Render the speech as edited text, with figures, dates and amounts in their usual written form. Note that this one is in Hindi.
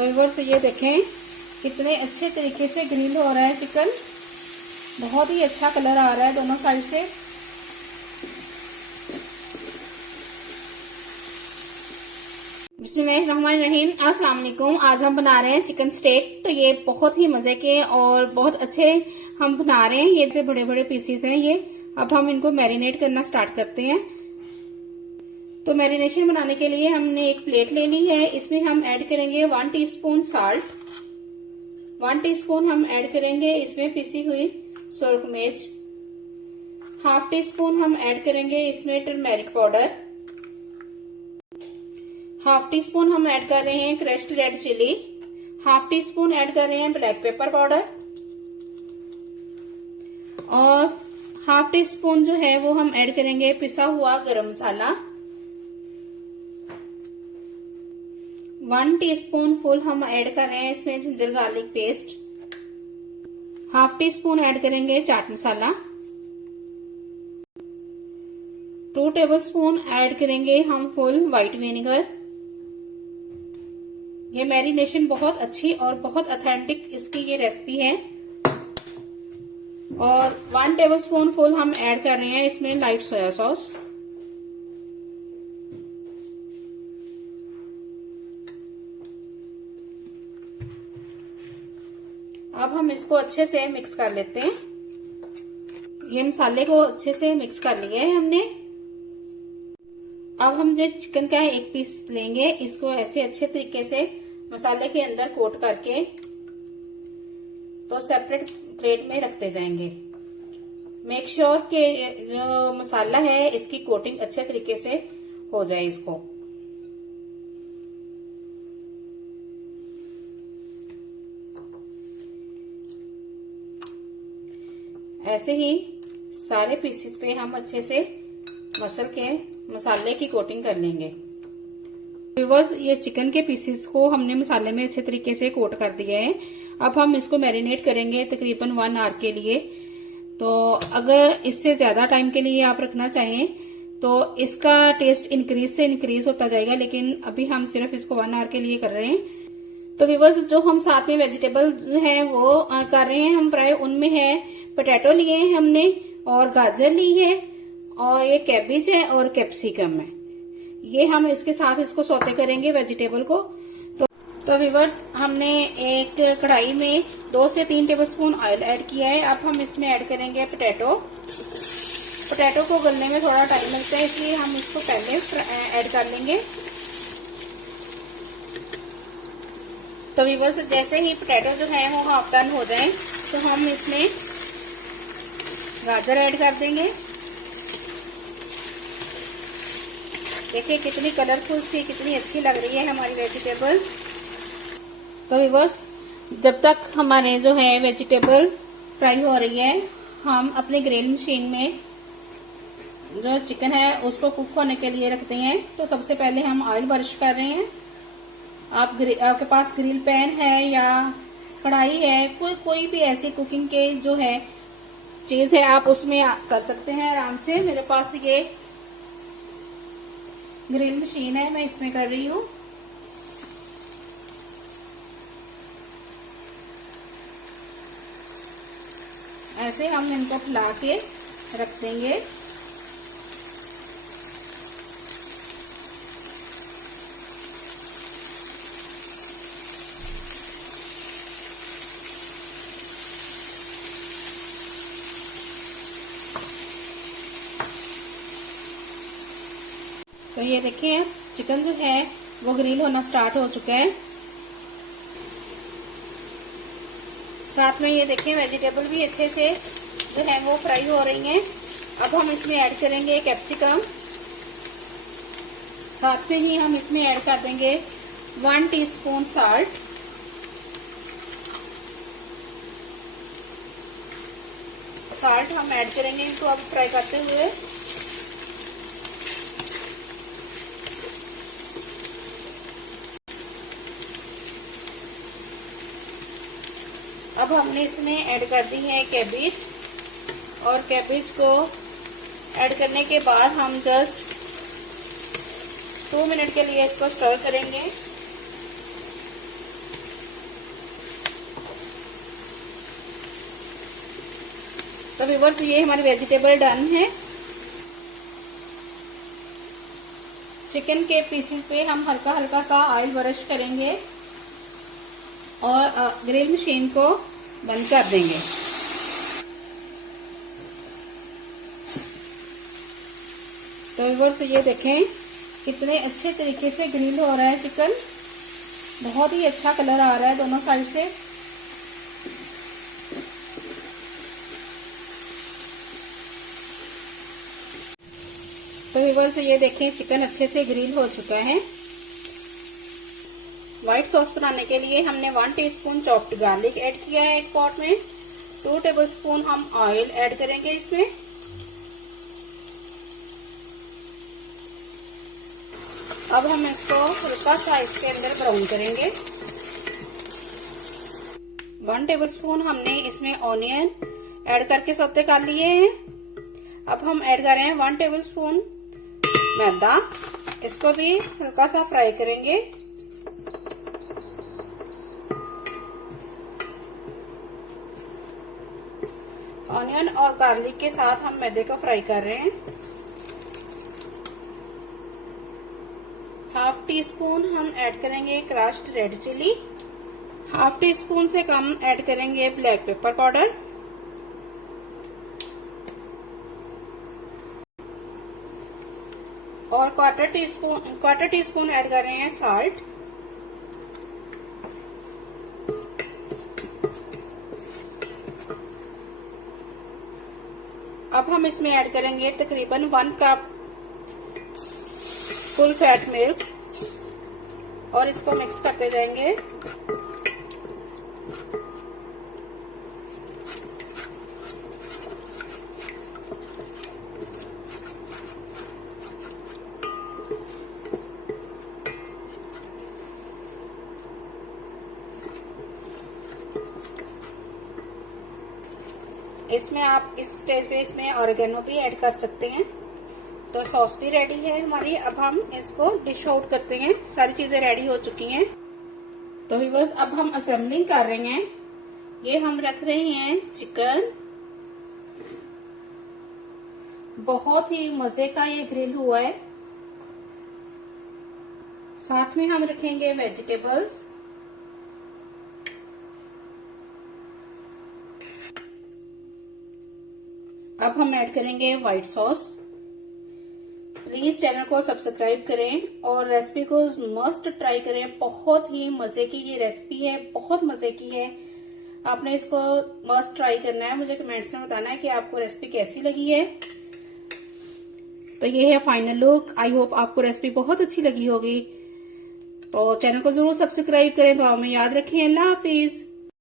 तो व्यूअर्स ये देखें कितने अच्छे तरीके से ग्रिल हो रहा है चिकन। बहुत ही अच्छा कलर आ रहा है दोनों साइड से। बिस्मिल्लाहिर्रहमानिर्रहीम, अस्सलाम वालेकुम। आज हम बना रहे हैं चिकन स्टेक। तो ये बहुत ही मजे के और बहुत अच्छे हम बना रहे हैं। ये से बड़े बड़े पीसीस हैं ये। अब हम इनको मैरिनेट करना स्टार्ट करते हैं। तो मैरिनेशन बनाने के लिए हमने एक प्लेट ले ली है। इसमें हम ऐड करेंगे 1 टीस्पून साल्ट, 1 टीस्पून हम ऐड करेंगे इसमें पिसी हुई सुरख मिर्च, 1/2 टीस्पून हम ऐड करेंगे इसमें टर्मेरिक पाउडर, 1/2 टीस्पून हम ऐड कर रहे हैं crushed red chilli, 1/2 teaspoon add कर रहे हैं ब्लैक पेपर पाउडर और 1/2 टीस्पून जो है वो हम ऐड करेंगे पिसा हुआ गरम मसाला। 1 टीस्पून फुल हम ऐड कर रहे हैं इसमें ginger garlic paste, 1/2 teaspoon add करेंगे चाट मसाला, 2 टेबलस्पून ऐड करेंगे हम फुल व्हाइट विनेगर। ये मैरिनेशन बहुत अच्छी और बहुत ऑथेंटिक इसकी ये रेसिपी है। और 1 टेबलस्पून फुल हम ऐड कर रहे हैं इसमें लाइट सोया सॉस। अब हम इसको अच्छे से मिक्स कर लेते हैं। ये मसाले को अच्छे से मिक्स कर लिया है हमने। अब हम जो चिकन का एक पीस लेंगे, इसको ऐसे अच्छे तरीके से मसाले के अंदर कोट करके तो सेपरेट प्लेट में रखते जाएंगे। मेक श्योर कि जो मसाला है इसकी कोटिंग अच्छे तरीके से हो जाए इसको। ऐसे ही सारे पीसेस पे हम अच्छे से मसाले की कोटिंग कर लेंगे। व्यूअर्स, ये चिकन के पीसेस को हमने मसाले में अच्छे तरीके से कोट कर दिया है। अब हम इसको मैरिनेट करेंगे तकरीबन 1 आवर के लिए। तो अगर इससे ज्यादा टाइम के लिए आप रखना चाहें तो इसका टेस्ट इंक्रीज से इंक्रीज होता जाएगा, लेकिन अभी हम सिर्फ इसको 1 आवर के लिए कर रहे हैं। तो व्यूअर्स, जो हम साथ में वेजिटेबल है वो कर रहे हैं हम फ्राई, उनमें है पोटैटो लिए हैं हमने और गाजर ली है और ये कैबेज है और कैप्सिकम है। ये हम इसके साथ इसको सौते करेंगे वेजिटेबल को। तो व्यूअर्स, हमने एक कढ़ाई में 2 से 3 टेबलस्पून ऑयल ऐड किया है। अब हम इसमें ऐड करेंगे पोटैटो। पोटैटो को गलने में थोड़ा टाइम लगता है, इसलिए हम इसको पहले ऐड कर लेंगे। तो व्यूअर्स, जैसे ही पोटैटो जो है वो हाफ डन हो जाए तो हम इसमें गाजर ऐड कर देंगे। देखिए कितनी कलरफुल सी, कितनी अच्छी लग रही है हमारी वेजिटेबल। तो व्यूअर्स, जब तक हमारे जो है वेजिटेबल फ्राई हो रही है, हम अपने ग्रिल मशीन में जो चिकन है उसको कुक होने के लिए रखते हैं। तो सबसे पहले हम ऑयल ब्रश कर रहे हैं। आपके पास ग्रिल पैन है या कढ़ाई है, कोई भी ऐसी कुकिंग के जो है चीज है आप उसमें कर सकते हैं आराम से। मेरे पास ये ग्रिल मशीन है, मैं इसमें कर रही हूँ। ऐसे हम इनको फैला के रख देंगे। तो ये देखिए चिकन जो है वो ग्रिल होना स्टार्ट हो चुका है। साथ में ये देखिए वेजिटेबल भी अच्छे से जो है वो फ्राई हो रही हैं। अब हम इसमें ऐड करेंगे कैप्सिकम। साथ में ही हम इसमें ऐड कर देंगे 1 टीस्पून साल्ट, हम ऐड करेंगे इनको अब फ्राई करते हुए। अब हमने इसमें ऐड कर दी है कैबेज और कैबेज को ऐड करने के बाद हम जस्ट 2 मिनट के लिए इसको स्टर करेंगे। तो व्यूअर्स ये हमारे वेजिटेबल डन है। चिकन के पीसेस पे हम हल्का हल्का सा ऑयल ब्रश करेंगे और ग्रिल मशीन को बंद कर देंगे। तो व्यूअर्स ये देखें कितने अच्छे तरीके से ग्रिल हो रहा है चिकन, बहुत ही अच्छा कलर आ रहा है दोनों साइड से। तो व्यूअर्स ये देखें चिकन अच्छे से ग्रिल हो चुका है। व्हाइट सॉस बनाने के लिए हमने 1 टीस्पून चॉप्ड गार्लिक ऐड किया है एक पॉट में। 2 टेबलस्पून हम ऑयल ऐड करेंगे इसमें। अब हम इसको हल्का सा इसके अंदर ब्राउन करेंगे। 1 टेबलस्पून हमने इसमें ऑनियन ऐड करके सौते कर लिए हैं। अब हम ऐड कर रहे हैं 1 टेबलस्पून मैदा, इसको भी हल्का सा फ्राई करेंगे। ऑनियन और गार्लिक के साथ हम मैदे को फ्राई कर रहे हैं। 1/2 टीस्पून हम ऐड करेंगे क्रश्ड रेड चिली। 1/2 टीस्पून से कम ऐड करेंगे ब्लैक पेपर पाउडर। और क्वार्टर टीस्पून ऐड कर रहे हैं साल्ट। अब हम इसमें ऐड करेंगे तकरीबन 1 कप फुल फैट मिल्क और इसको मिक्स करते जाएंगे। इसमें आप इस स्टेज पे इसमें ऑरिगेनो भी ऐड कर सकते हैं। तो सॉस भी रेडी है हमारी। अब हम इसको डिश आउट करते हैं। सारी चीजें रेडी हो चुकी हैं। तो व्यूअर्स अब हम असेंबलिंग कर रहे हैं। ये हम रख रहे हैं चिकन। बहुत ही मजे का ये ग्रिल हुआ है। साथ में हम रखेंगे वेजिटेबल्स। अब हम ऐड करेंगे व्हाइट सॉस। प्लीज चैनल को सब्सक्राइब करें और रेसिपी को मस्ट ट्राई करें। बहुत ही मजे की ये रेसिपी है, बहुत मजे की है। आपने इसको मस्ट ट्राई करना है। मुझे कमेंट्स में बताना है कि आपको रेसिपी कैसी लगी है। तो ये है फाइनल लुक। आई होप आपको रेसिपी बहुत अच्छी लगी होगी। तो चैनल को जरूर सब्सक्राइब करें। तो हमें याद रखें। अल्लाह हाफिज।